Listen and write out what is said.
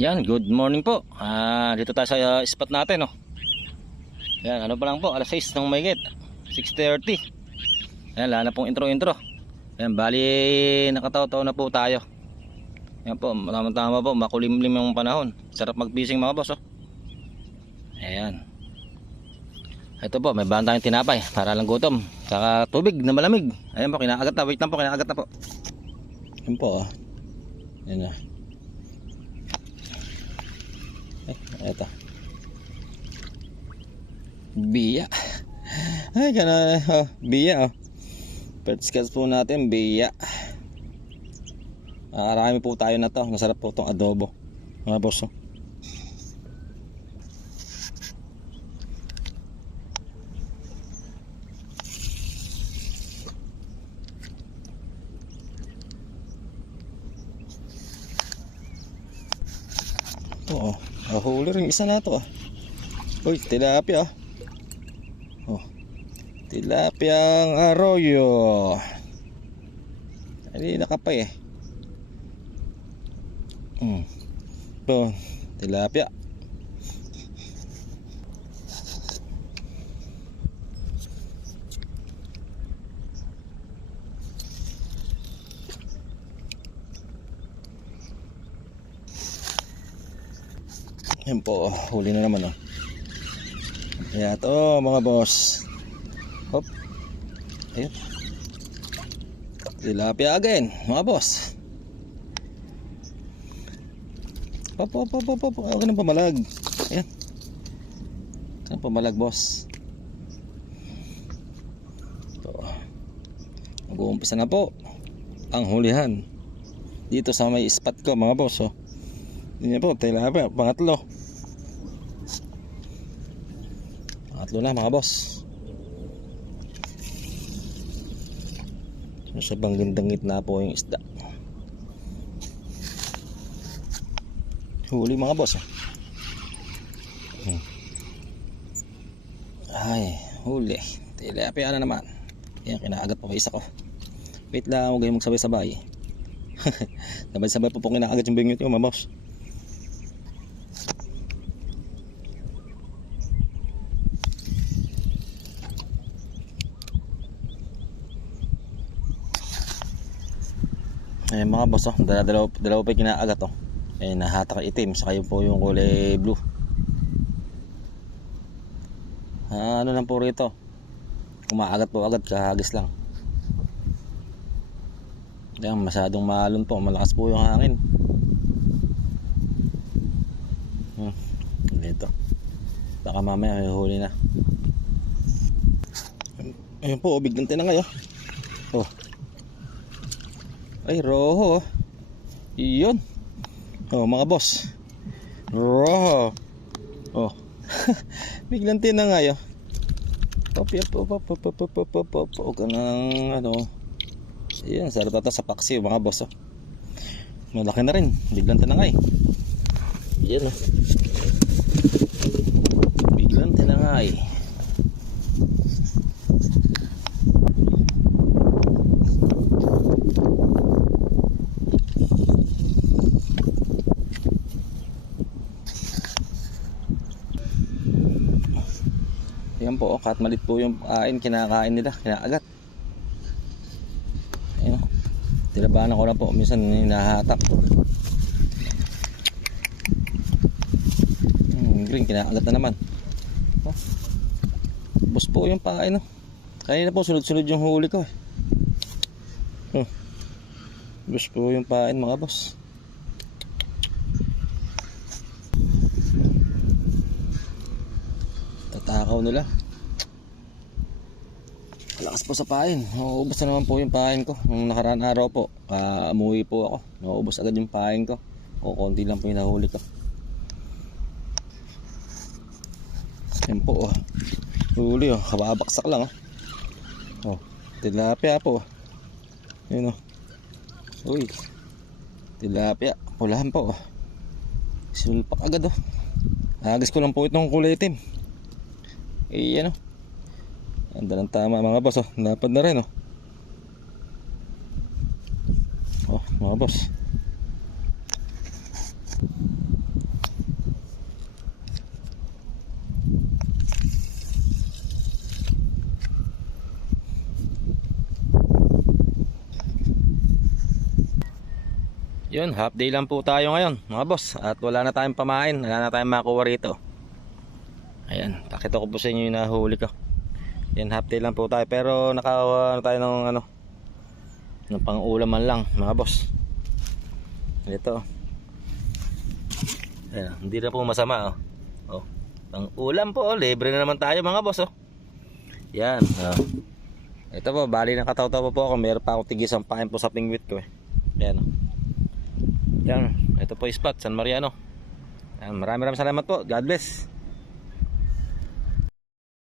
Yan, good morning po. Dito tayo sa spot natin, oh. Yan, ano pa lang po, alas 6 ng mahigit. 6:30. Yan, wala na pong intro. Yan, bali nakataw-taw na po tayo. Yan po, tama po, makulimlim yung panahon. Sarap mag-fishing mga boss, oh. Ayan. Ito po, may bahan tayong tinapay para lang gutom. Saka tubig na malamig. Ayan po, kinaagat na. Wait lang po, kinaagat na po. Yan po, oh. Yan na. Ito biya. Ay kana, biya, oh. First cast po natin, biya. Marami po tayo na to. Masarap po itong adobo mga boss, oh. Ito, oh. Huli rin isa na to, ah. Uy, tilapia, ah. Oh, tilapiang arroyo. Hindi nakapay, eh. Ito, tilapia. Yan po, huli na naman, oh. Kaya to mga boss. Hop. Ayun. Tilapia again mga boss. Hop. Huwag nang pamalag. Ayan. Huwag nang pamalag, boss. Ito. Mag-uumpisa na po ang hulihan dito sa may spot ko mga boss, oh. Yun po, tilapia, pangatlo na mga boss. Sa banggandang gitna po yung isda. Huli mga boss, ay huli, tilapia na naman. Yan, kinaagat po isa ko. Wait lang, huwag kayong magsabay-sabay. Sabay-sabay po kinaagat yung bingit yung mga boss. Ayan mga boss, oh. Dalawa pa yung kinaagat, oh. Ayan, nahatak itim. Saka yun po yung kulay blue. Ano lang po rito, kumaagat po agad, kahagis lang. Ayan, masyadong maalon po. Malakas po yung hangin. Dito, baka mamaya huli na. Ayan po, biglang tinangay, oh. Oh, ay roho, oh. Iyon, oh mga boss, roho, oh. Biglang tinangay, oh. Pop. Huwag ka ng ano. Iyan, sarap ito sa paksi, mga boss, oh. Malaki na rin, biglang tinangay. Iyan, oh. Biglang tinangay. Ayan po, oh, kahit malit po yung kain, kinakain nila, kinaagat. Ayan, tinabanan ko na po, minsan hinahatak. Green, kinaagat na naman, oh. Bus po yung pain, oh. Kanina po sunod-sunod yung huli ko, eh. Bus po yung pain mga boss. Tatakaw nila. Malakas po sa pain. Nauubos na naman po yung pain ko. Nung nakaraan araw po, umuwi po ako. Nauubos agad yung pain ko. O konti lang po yung nahuli ko. Yan po, oh. Huli, oh. Kababaksak lang, oh. Oh, tilapia po, oh. Yun, oh. Uy, tilapia. Pulahan po, oh. Sulpak agad, oh. Agis ko lang po itong kulay itim. Iyan, oh. Anda ng tama mga boss, oh. Napad na rin, oh. Oh mga boss. Yun, half day lang po tayo ngayon mga boss. At wala na tayong pamain, wala na tayong makuha rito. Ayan, pakita ko po sa inyo yung nahuli ko. Yan, half day lang po tayo. Pero nakawa tayo ng ng pang-ulaman lang mga boss. Ito. Ayan, hindi na po masama oh. Pang-ulam po, libre na naman tayo mga boss oh. Yan ito po, bali nakataw-taw po ako. Meron pa akong tigisang pain po sa pingwit ko Yan Yan, ito po spot San Mariano. Maraming salamat po, God bless.